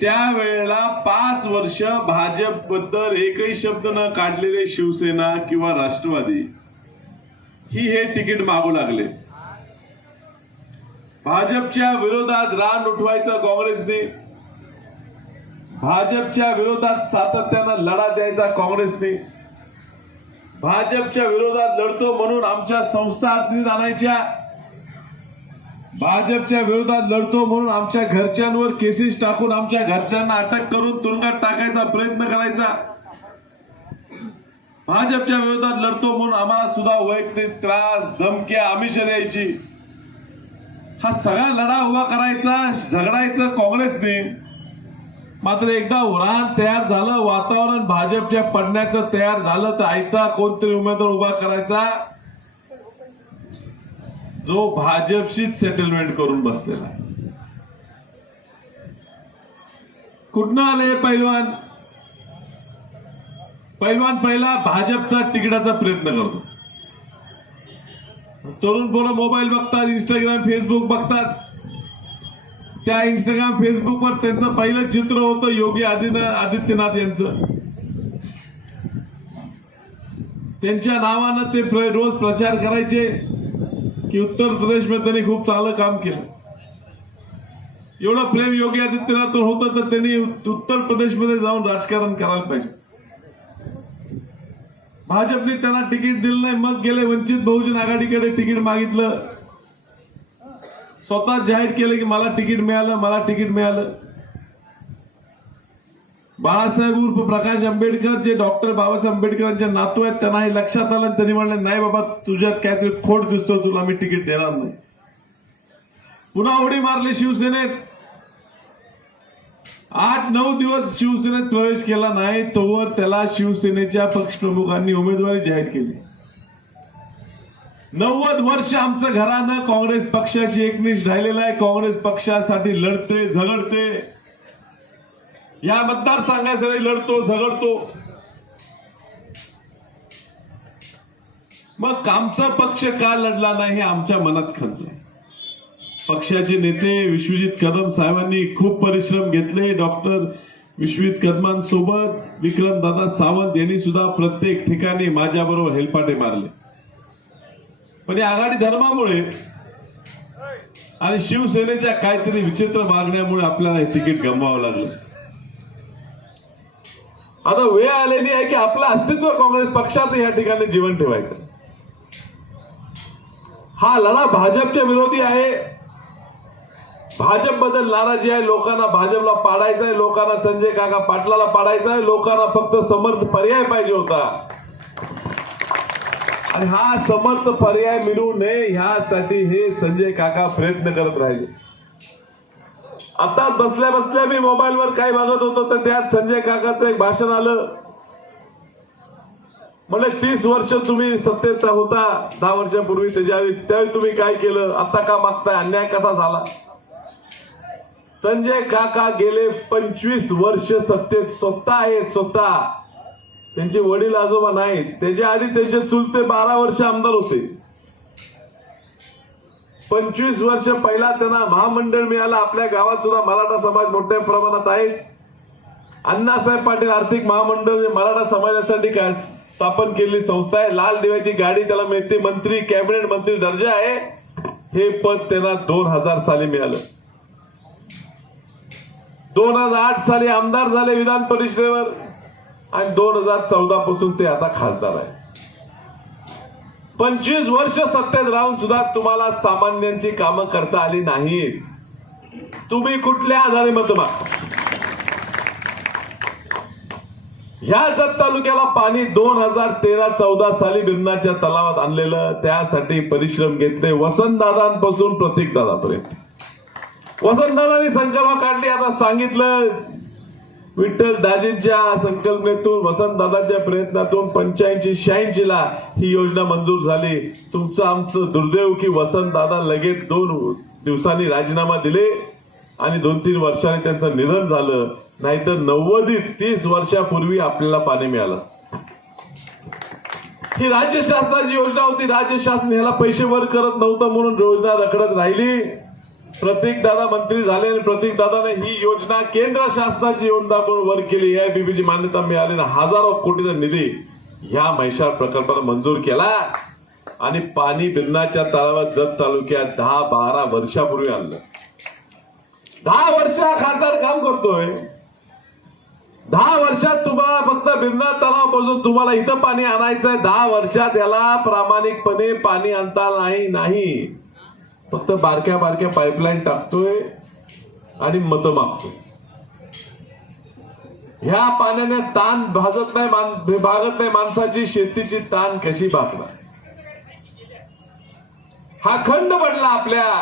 त्यावेळेला पाच वर्ष भाजपबद्दल एकही शब्द न काढलेले शिवसेना किंवा राष्ट्रवादी ही हे तिकीट मागू लागले. भाजपच्या विरोधात रान उठवायचं काँग्रेसने भाजपच्या विरोधात सातत्यानं लढा द्यायचा काँग्रेसने भाजपच्या विरोधात लढतो म्हणून आमच्या संस्था अडचणीत आणायच्या. भाजपच्या विरोधात लढतो म्हणून आमच्या घरच्यांवर केसेस टाकून आमच्या घरच्यांना अटक करून तुरुंगात टाकायचा प्रयत्न करायचा. भाजपच्या विरोधात लढतो म्हणून आम्हाला सुद्धा वैयक्तिक त्रास धमक्या आमिष द्यायची. हा सगळा लढा उभा करायचा झगडायचं काँग्रेसने. मात्र एकदा उराण तयार झालं वातावरण भाजपच्या पडण्याचं तयार झालं तर आयता कोणतरी उमेदवार उभा करायचा. जो भाजपशीच सेटलमेंट करून बसलेला आहे. कुठनं आले पैलवान? पैलवान पहिला भाजपचा तिकिटाचा प्रयत्न करतो. तरुण पोरं मोबाईल बघतात इंस्टाग्राम फेसबुक बघतात. त्या इंस्टाग्राम फेसबुकवर त्यांचं पहिलं चित्र होतं योगी आदित्य आदित्यनाथ यांचं. त्यांच्या नावानं ते रोज प्रचार करायचे. की उत्तर प्रदेशमध्ये त्यांनी खूप चांगलं काम केलं. एवढं प्रेम योगी आदित्यनाथ होतं तर त्यांनी उत्तर प्रदेशमध्ये जाऊन राजकारण करायला पाहिजे. भाजपने त्यांना तिकीट दिलं नाही मग गेले वंचित बहुजन आघाडीकडे तिकीट मागितलं. स्वतः जाहीर केलं की मला तिकीट मिळालं मला तिकीट मिळालं. बाळासाहेब उर्फ प्रकाश आंबेडकर जे डॉक्टर बाबासाहेब आंबेडकरांचे नातू आहेत त्यांना हे लक्षात आलं आणि त्यांनी म्हणले नाही बाबा तुझ्यात काहीतरी खोट दिसतो तुला मी तिकीट देणार नाही. पुन्हा उडी मारली शिवसेनेत. आठ नऊ दिवस शिवसेनेत प्रवेश केला नाही तोवर त्याला शिवसेनेच्या पक्षप्रमुखांनी उमेदवारी जाहीर केली. नव्वद वर्ष आमचं घरानं काँग्रेस पक्षाशी एकनिष्ठ राहिलेलं आहे. काँग्रेस पक्षासाठी लढते झगडते. या मतदारसंघासाठी लढतो झगडतो. मग आमचा पक्ष का लढला नाही हे आमच्या मनात खंत पक्षाचे नेते विश्वजित कदम साहेबांनी खूप परिश्रम घेतले. डॉक्टर विश्वजित कदमांसोबत विक्रमदादा सावंत यांनी सुद्धा प्रत्येक ठिकाणी माझ्याबरोबर हेलपाटे मारले. पण या आघाडी धर्मामुळे आणि शिवसेनेच्या काहीतरी विचित्र मागण्यामुळे आपल्याला हे तिकीट गमवावं लागलं. आता वेळ आलेली आहे की आपलं अस्तित्व काँग्रेस पक्षाचं या ठिकाणी जीवन ठेवायचं. हा लढा भाजपच्या विरोधी आहे. भाजपबद्दल नाराजी आहे लोकांना भाजपला पाडायचं आहे लोकांना संजय काका पाटलाला पाडायचं आहे लोकांना फक्त समर्थ पर्याय पाहिजे होता. आणि हा समर्थ पर्याय मिळू नये ह्यासाठी हे संजय काका प्रयत्न करत राहिले. आता बसल्या बसल्या मी मोबाईलवर काय बघत होतो तर त्यात संजय काकाचं एक भाषण आलं. म्हणजे तीस वर्ष तुम्ही सत्तेत होता दहा वर्षापूर्वी त्याच्या आधी त्यावेळी तुम्ही काय केलं आता का मागताय अन्याय कसा झाला? संजय काका गेले पंचवीस वर्ष सत्तेत स्वतः आहेत स्वतः. त्यांचे वडील आजोबा नाहीत. त्याच्या आधी त्यांचे चुलते बारा वर्ष आमदार होते. पंचवीस वर्ष पहिला त्यांना महामंडळ मिळालं. आपल्या गावात सुद्धा मराठा समाज मोठ्या प्रमाणात आहे. अण्णासाहेब पाटील आर्थिक महामंडळ हे मराठा समाजासाठी काय स्थापन केलेली संस्था आहे. लाल दिव्याची गाडी त्याला मिळते. मंत्री कॅबिनेट मंत्री दर्जा आहे. हे पद त्यांना दोन हजार साली मिळालं. दोन हजार आठ साली आमदार झाले विधान परिषदेवर. आणि दोन हजार चौदा पासून ते आता खासदार आहे पंचवीस वर्ष सत्तेत राहून सुद्धा तुम्हाला सामान्यांची कामं करता आली नाहीत. तुम्ही कुठल्या आधारे मत ह्या जत तालुक्याला पाणी दोन हजार तेरा चौदा साली बिरणाच्या तलावात आणलेलं त्यासाठी परिश्रम घेतले वसंतदादांपासून प्रतीक दादापर्यंत. वसंतदादांनी संकल्पना काढली आता सांगितलं विठ्ठल दाजींच्या संकल्पनेतून वसंतदादांच्या प्रयत्नातून पंच्याऐंशी शहाऐंशी ला ही योजना मंजूर झाली. तुमचं आमचं दुर्दैव की वसंतदादा लगेच दोन दिवसांनी राजीनामा दिले आणि दोन तीन वर्षांनी त्यांचं निधन झालं. नाहीतर नव्वदीत तीस वर्षापूर्वी आपल्याला पाणी मिळालं. ही राज्य शासनाची योजना होती. राज्य शासन ह्याला पैसे वर करत नव्हतं म्हणून योजना रखडत राहिली. प्रतीक दादा मंत्री झाले आणि प्रतीक दादाने ही योजना केंद्र शासनाची योजना म्हणून वर केली. एआयबीबीची मान्यता मिळाली आणि हजारो कोटीचा निधी ह्या म्हैसाळ प्रकल्पाला मंजूर केला. आणि पाणी बिरणाच्या तलावात जत तालुक्यात दहा बारा वर्षापूर्वी आणलं. दहा वर्ष हा खासदार काम करतोय. दहा वर्षात तुम्हाला फक्त बिरना तलावापासून तुम्हाला इथं पाणी आणायचंय. दहा वर्षात याला प्रामाणिकपणे पाणी आणता नाही नाही. फक्त बारक्या बारक्या पाईपलाईन टाकतोय आणि मतं मागतोय. ह्या पाण्याने ताण भाजत नाही मान- भागत नाही माणसाची शेतीची ताण कशी भागणार? हा खंड पडला आपल्या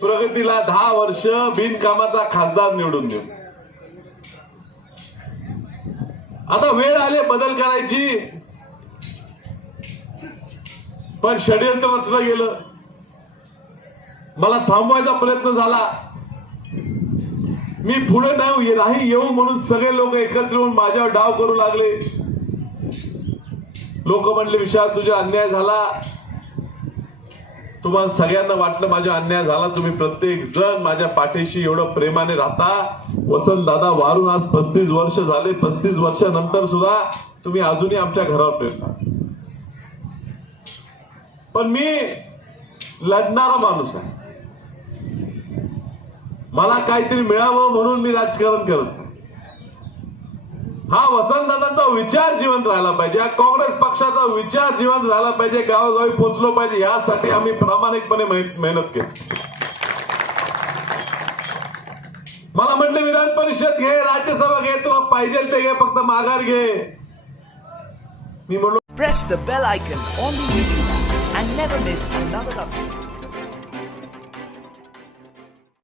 प्रगतीला दहा वर्ष बिनकामाचा खासदार निवडून देऊ आता वेळ आले बदल करायची. पण षडयंत्र रचलं गेलं. मला थांबवायचा प्रयत्न झाला. मी पुढे नाही येऊ म्हणून सगळे लोक एकत्र येऊन माझ्यावर डाव करू लागले. लोक म्हणले विशाल तुझा अन्याय झाला. तुम्हाला सगळ्यांना वाटलं माझा अन्याय झाला. तुम्ही प्रत्येक जण माझ्या पाठीशी एवढं प्रेमाने राहता. वसंत दादा वारून आज पस्तीस वर्ष झाले. पस्तीस वर्षानंतर सुद्धा तुम्ही अजूनही आमच्या घरावर प्रेम पण मी लढणारा माणूस आहे. मला काहीतरी मिळावं म्हणून मी राजकारण करत हा वसंतदादांचा विचार जिवंत राहिला पाहिजे काँग्रेस पक्षाचा विचार जिवंत राहिला पाहिजे गावोगावी पोचलो पाहिजे यासाठी आम्ही प्रामाणिकपणे मेहनत केली. मला म्हटलं विधान परिषद घे राज्यसभा घे तुला पाहिजे ते घे फक्त माघार घे. मी म्हणलो press the bell icon on the YouTube and never miss another update.